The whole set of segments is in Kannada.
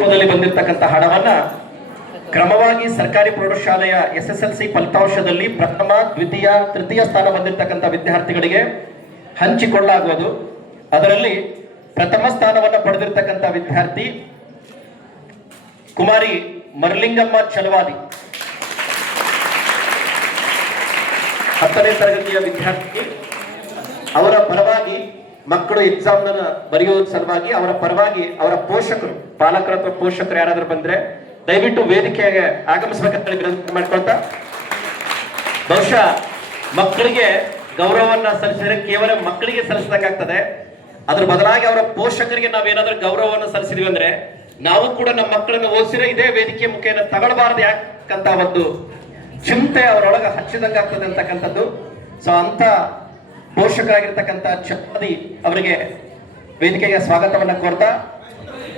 ರೂಪದಲ್ಲಿ ಬಂದಿರತಕ್ಕಂಥ ಹಣವನ್ನ ಕ್ರಮವಾಗಿ ಸರ್ಕಾರಿ ಪ್ರೌಢಶಾಲೆಯ SSLC ಫಲಿತಾಂಶದಲ್ಲಿ ಪ್ರಥಮ, ದ್ವಿತೀಯ, ತೃತೀಯ ಸ್ಥಾನ ಬಂದಿರತಕ್ಕಂಥ ವಿದ್ಯಾರ್ಥಿಗಳಿಗೆ ಹಂಚಿಕೊಳ್ಳಲಾಗುವುದು. ಅದರಲ್ಲಿ ಪ್ರಥಮ ಸ್ಥಾನವನ್ನು ಪಡೆದಿರತಕ್ಕಂಥ ವಿದ್ಯಾರ್ಥಿ ಕುಮಾರಿ ಮರಲಿಂಗಮ್ಮ ಚಲವಾದಿ, 10ನೇ ತರಗತಿಯ ವಿದ್ಯಾರ್ಥಿ. ಅವರ ಪರವಾಗಿ ಮಕ್ಕಳು ಎಕ್ಸಾಮ್ ಬರೆಯುವ ಸಲುವಾಗಿ ಅವರ ಪರವಾಗಿ ಅವರ ಪೋಷಕರು, ಪಾಲಕರು ಅಥವಾ ಪೋಷಕರು ಯಾರಾದ್ರೂ ಬಂದ್ರೆ ದಯವಿಟ್ಟು ವೇದಿಕೆಗೆ ಆಗಮಿಸಬೇಕಂತ ವಿನಂತಿ ಮಾಡ್ಕೊಳ್ತಾ, ಬಹುಶಃ ಮಕ್ಕಳಿಗೆ ಗೌರವವನ್ನ ಸಲ್ಲಿಸಿದ್ರೆ ಕೇವಲ ಮಕ್ಕಳಿಗೆ ಸಲ್ಲಿಸಬೇಕಾಗ್ತದೆ. ಅದ್ರ ಬದಲಾಗಿ ಅವರ ಪೋಷಕರಿಗೆ ನಾವೇನಾದ್ರೂ ಗೌರವವನ್ನು ಸಲ್ಲಿಸಿದ್ವಿ ಅಂದ್ರೆ ನಾವು ಕೂಡ ನಮ್ಮ ಮಕ್ಕಳನ್ನು ಓದಿಸಿದ್ರೆ ಇದೇ ವೇದಿಕೆ ಮುಖೇನ ತಗೊಳ್ಬಾರದು ಯಾಕಂತ ಒಂದು ಚಿಂತೆ ಅವರೊಳಗೆ ಹಚ್ಚಿದಂಗಾಗ್ತದೆ ಅಂತಕ್ಕಂಥದ್ದು. ಸೊ ಅಂತ ಪೋಷಕರಾಗಿರ್ತಕ್ಕಂಥ ಚಪಾದಿ ಅವರಿಗೆ ವೇದಿಕೆಗೆ ಸ್ವಾಗತವನ್ನ ಕೋರ್ತಾ,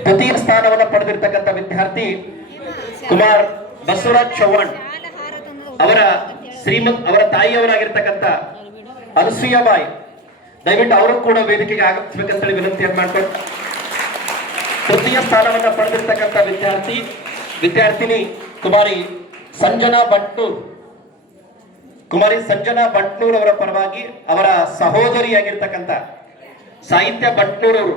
ದ್ವಿತೀಯ ಸ್ಥಾನವನ್ನು ಪಡೆದಿರ್ತಕ್ಕಂಥ ವಿದ್ಯಾರ್ಥಿ ಕುಮಾರ್ ಬಸವರಾಜ್ ಚೌಹಾಣ್ ಅವರ ತಾಯಿಯವರಾಗಿರ್ತಕ್ಕಂಥ ಅನಸೂಯಾಬಾಯಿ, ದಯವಿಟ್ಟು ಅವರು ಕೂಡ ವೇದಿಕೆಗೆ ಆಗಮಿಸಬೇಕಂತ ವಿನಂತಿಯನ್ನು ಮಾಡ್ಕೊಂಡು, ತೃತೀಯ ಸ್ಥಾನವನ್ನು ಪಡೆದಿರ್ತಕ್ಕಂಥ ವಿದ್ಯಾರ್ಥಿನಿ ಕುಮಾರಿ ಸಂಜನಾ ಭಟ್ನೂರ್ ಅವರ ಪರವಾಗಿ ಅವರ ಸಹೋದರಿಯಾಗಿರ್ತಕ್ಕಂಥ ಸಾಹಿತ್ಯ ಭಟ್ನೂರ್ ಅವರು,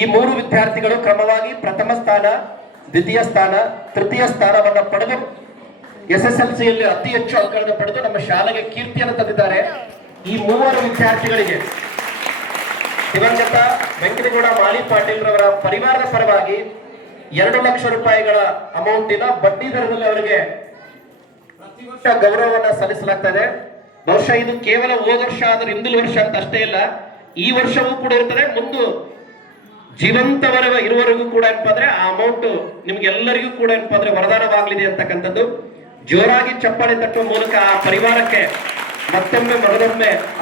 ಈ 3 ವಿದ್ಯಾರ್ಥಿಗಳು ಕ್ರಮವಾಗಿ ಪ್ರಥಮ ಸ್ಥಾನ, ದ್ವಿತೀಯ ಸ್ಥಾನ, ತೃತೀಯ ಸ್ಥಾನವನ್ನು ಪಡೆದು SSLCಯಲ್ಲಿ ಅತಿ ಹೆಚ್ಚು ಅಂಕಗಳನ್ನು ಪಡೆದು ನಮ್ಮ ಶಾಲೆಗೆ ಕೀರ್ತಿಯನ್ನು ತಂದಿದ್ದಾರೆ. ಈ 3 ವಿದ್ಯಾರ್ಥಿಗಳಿಗೆ ದಿವಂಗತ ವೆಂಕಟಗೌಡ ಮಾಲಿ ಪಾಟೀಲ್ ರವರ ಪರಿವಾರದ ಪರವಾಗಿ 2 ಲಕ್ಷ ರೂಪಾಯಿಗಳ ಅಮೌಂಟಿನ ಬಡ್ಡಿ ದರದಲ್ಲಿ ಅವರಿಗೆ ಪ್ರತಿ ವರ್ಷ ಗೌರವವನ್ನು ಸಲ್ಲಿಸಲಾಗ್ತದೆ. ಬಹುಶಃ ಇದು ಕೇವಲ ಹೋದ ವರ್ಷ ಆದ್ರೆ ಹಿಂದಿನ ವರ್ಷ ಅಂತ ಅಷ್ಟೇ ಇಲ್ಲ, ಈ ವರ್ಷವೂ ಕೂಡ ಇರ್ತದೆ. ಮುಂದೆ ಇರುವವರೆಗೂ ಕೂಡ ಏನಪ್ಪಾ ಅಂದ್ರೆ ಆ ಅಮೌಂಟ್ ನಿಮ್ಗೆಲ್ಲರಿಗೂ ಕೂಡ ಏನಪ್ಪಾ ಅಂದ್ರೆ ವರದಾನವಾಗಲಿದೆ ಅಂತಕ್ಕಂಥದ್ದು. ಜೋರಾಗಿ ಚಪ್ಪಾಳೆ ತಟ್ಟುವ ಮೂಲಕ ಆ ಪರಿವಾರಕ್ಕೆ ಮತ್ತೊಮ್ಮೆ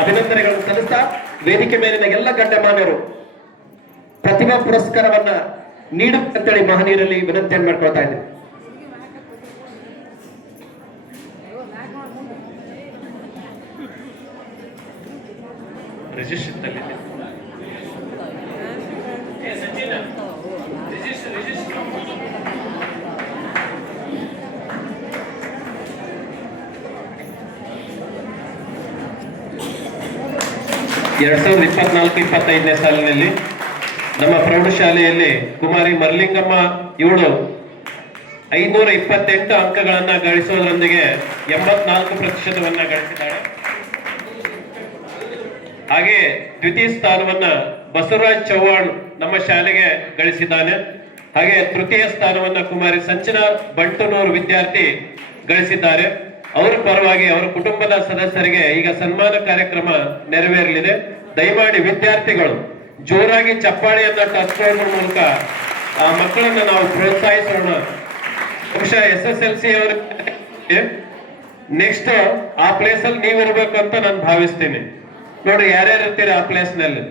ಅಭಿನಂದನೆಗಳನ್ನು ಸಲ್ಲಿಸ್ತಾ, ವೇದಿಕೆ ಮೇಲಿನ ಎಲ್ಲ ಗಣ್ಯಮಾನ್ಯರು ಪ್ರತಿಭಾ ಪುರಸ್ಕಾರವನ್ನ ನೀಡುತ್ತಂತೇಳಿ ಮಹನೀಯರಲ್ಲಿ ವಿನಂತಿಯನ್ನು ಮಾಡ್ಕೊಳ್ತಾ ಇದ್ದೇನೆ. ಎರಡ್ 2024-25ನೇ ಸಾಲಿನಲ್ಲಿ ನಮ್ಮ ಪ್ರೌಢಶಾಲೆಯಲ್ಲಿ ಕುಮಾರಿ ಮರಲಿಂಗಮ್ಮ ಇವಳು 528 ಅಂಕಗಳನ್ನ ಗಳಿಸೋದ್ರೊಂದಿಗೆ 84% ಗಳಿಸಿದ್ದಾಳೆ. ಹಾಗೆ ದ್ವಿತೀಯ ಸ್ಥಾನವನ್ನ ಬಸವರಾಜ್ ಚೌಹಾಣ್ ನಮ್ಮ ಶಾಲೆಗೆ ಗಳಿಸಿದ್ದಾನೆ. ಹಾಗೆ ತೃತೀಯ ಸ್ಥಾನವನ್ನ ಕುಮಾರಿ ಸಂಚನಾ ಬಂಟನೂರು ವಿದ್ಯಾರ್ಥಿ ಗಳಿಸಿದ್ದಾರೆ. ಅವರ ಪರವಾಗಿ ಅವರ ಕುಟುಂಬದ ಸದಸ್ಯರಿಗೆ ಈಗ ಸನ್ಮಾನ ಕಾರ್ಯಕ್ರಮ ನೆರವೇರಲಿದೆ. ದಯಮಾಡಿ ವಿದ್ಯಾರ್ಥಿಗಳು ಜೋರಾಗಿ ಚಪ್ಪಾಳೆಯನ್ನ ತಟ್ಟುವ ಮೂಲಕ ಆ ಮಕ್ಕಳನ್ನ ನಾವು ಪ್ರೋತ್ಸಾಹಿಸೋಣ. ಬಹುಶಃ SSLC ಅವರಿಗೆ ನೆಕ್ಸ್ಟ್ ಆ ಪ್ಲೇಸ್ ಅಲ್ಲಿ ನೀವು ಇರ್ಬೇಕು ಅಂತ ನಾನು ಭಾವಿಸ್ತೀನಿ. ನೋಡಿ ಯಾರ್ಯಾರು ಇರ್ತೀರಿ ಆ ಪ್ಲೇಸ್ ನಲ್ಲಿ.